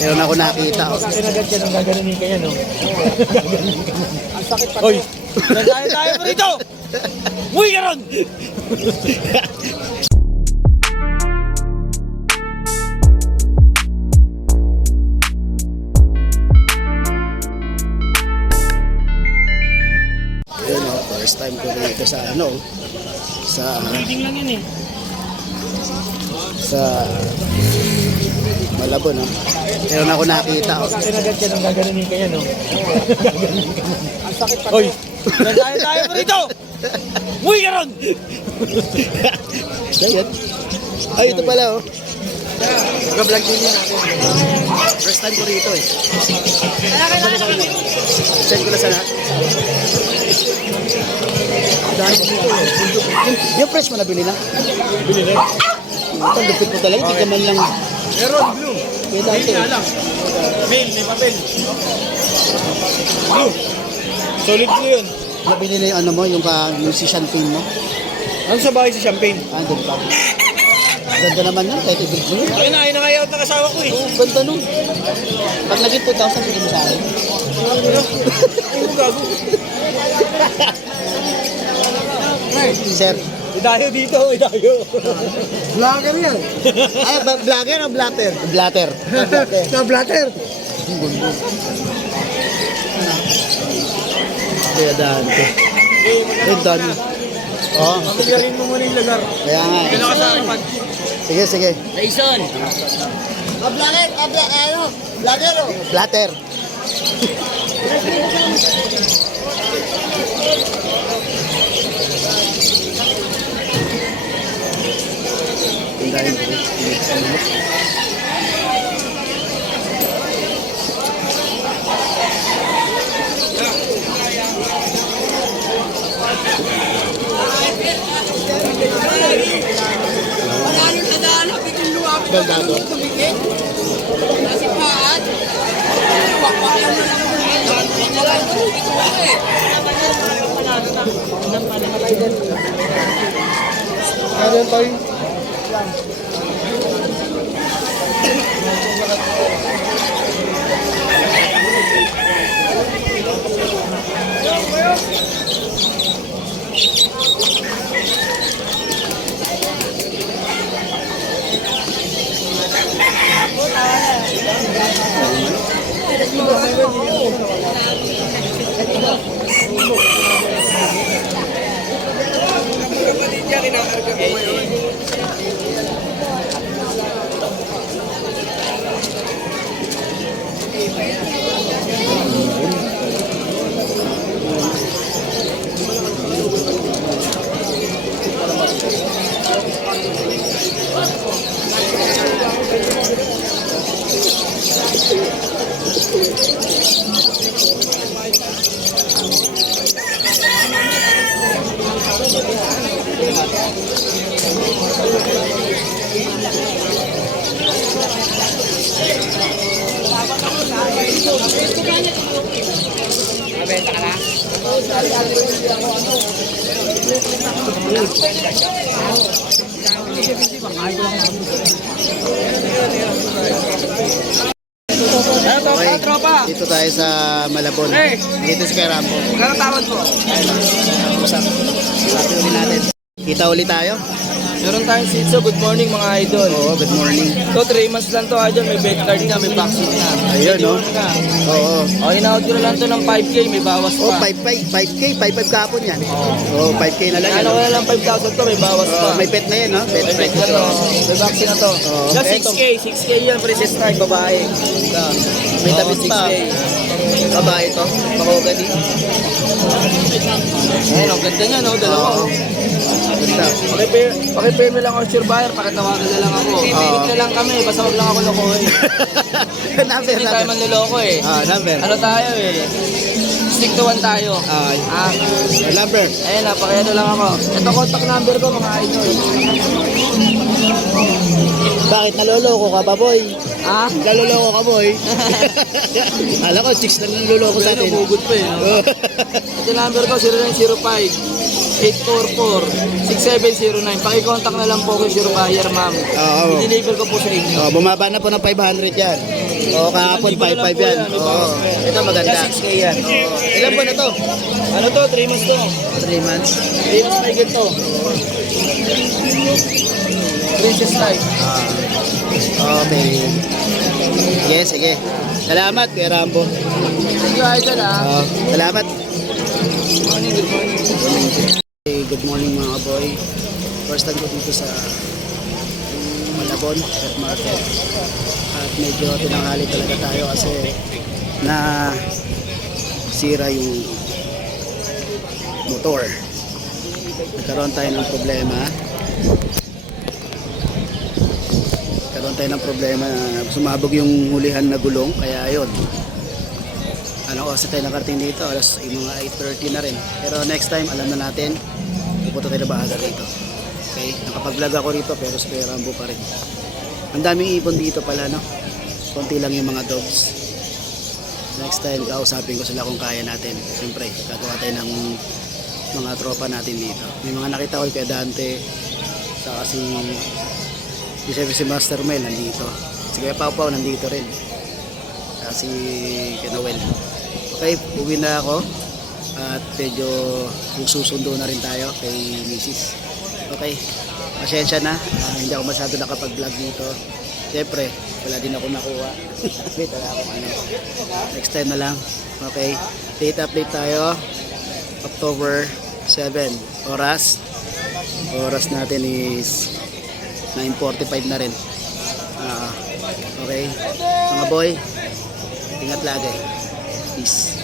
Meron ako nakita. Kinagat ka nung gaganunin ka yan, no? Ang sakit pa. Hoy! Tayo pa rito! Uy, karon! Yun o, first time ko dito sa ano, sa Reading lang yan eh. sa Malabon, no? Meron ako nakita. Kinagat ka nung gaganunin ka yan, no? Ang sakit pa. Hoy! Tayo pa rito! Uy, karon! Ayun. Ay, ito pala, oh. Nag-vlog din yan natin. First time ko rito, eh. Send ko na sana. Dahil dito, eh. Yung fresh mo nabili na? Bili na. Ito, lupit mo talaga. Hindi ka man lang. Meron, blue. Kaya dahil ito. Mail, may papel. Blue. Solid blue yun. Nabili na yung ano mo, yung si champagne mo. Ano sa bahay sa champagne? Andun pa. Ganda naman yan, kahit ibig mo yun. Ayun na, ayaw ng asawa ko eh. Oo, ganda nun. Pag naging 2,000, hindi mo sa akin. Ay, mo gago. Sir. Idayo dito, idayo. Vlogger yan. Ay, vlogger o blatter? Blatter. Na blatter. Kaya daan ko. Ay, dami. Oo. Pagyarin mo muna yung lagar. Kaya nga eh. Kailangan sa akin pa. Sige, sige. Jason. Blatter o? Blatter. Galdado. Ano tayo? Okay, dito tayo sa Malabon. Dito si Kuya Rambo. Kano tawad mo? Usap. Sabi ulit natin. Kita ulit tayo. Meron tayong sitso. Good morning mga idol. Oo, good morning. So 3 months lang to idol. May bed card na, may vaccine na. Ayun, no? Oo. O, in-out ko na lang to ng 5K. May bawas Oh, pa. 5K, 5 kapon yan. Oo, 5K na lang yan. Ano ko na lang 5,000 to. May bawas pa. May pet na yan, no? Pet May bed na to. May vaccine na to. Oo. Just 6K yan. Princess Nike, babae. May damit pa. 6K. Babae to. Mahogany. Ayun, ang ganda niya, no? Dalawa. Oo. Ganda. Pakipair mo lang ako, sure buyer. Pakitawagan na lang ako. Meet na lang kami. Basta wag lang ako lokohin. Number, Hindi tayo number. manloloko eh. Number. Ano tayo eh? Stick to 1 tayo. Number. Ayun, napakiano lang ako. Ito contact number ko, mga idol. Bakit naloloko ka ba, boy? Ha? Naloloko ka, boy. Alam ko, 6 na naloloko sa atin. Umugot pa eh. No? Ito number ko, 0905-844-6709. Pakicontact na lang po kay Sure Buyer, ma'am. Oo. I-deliver ko po sa inyo. Bumaba na po ng 500 yan. Oo, kahapon 5-5 yan. Oo, ito maganda. Yan, 6K yan. Oo. Ilan ba na to? Ano to? 3 months to. 3 months. 3 months may ganito. Princess Life. Okay. Sige, sige. Salamat, Kuya Rambo. Thank you, Idol Salamat. Morning, good morning. Hey, good morning mga boy. First time ko dito sa Malabon Pet Market. At medyo tinanghali talaga tayo kasi na sira yung motor. Nagkaroon tayo ng problema. Sumabog yung hulihan na gulong, kaya ayun. Ano kasi tayo nakarating dito, alas yung mga 8:30 na rin. Pero next time alam na natin, pupunta tayo na bahaga rito. Okay, nakapag-vlog ako rito pero sa Kuya Rambo pa rin. Ang daming ibon dito pala, no? Konti lang yung mga dogs. Next time kausapin ko sila kung kaya natin. Siyempre, gagawa tayo ng mga tropa natin dito. May mga nakita ko kay Dante, saka si Master Mel nandito. Si Kuya Pau Pau nandito rin. Kasi kay Noel. Okay, uwi na ako. At medyo susundo na rin tayo kay Mrs. Okay, pasensya na. Hindi ako masyado nakapag-vlog dito. Siyempre, wala din ako nakuha. Wait, wala akong ano. Next time na lang. Okay, date update tayo. October 7. Oras natin is 9:45 na rin. Okay, mga boy, ingat lagi. Peace.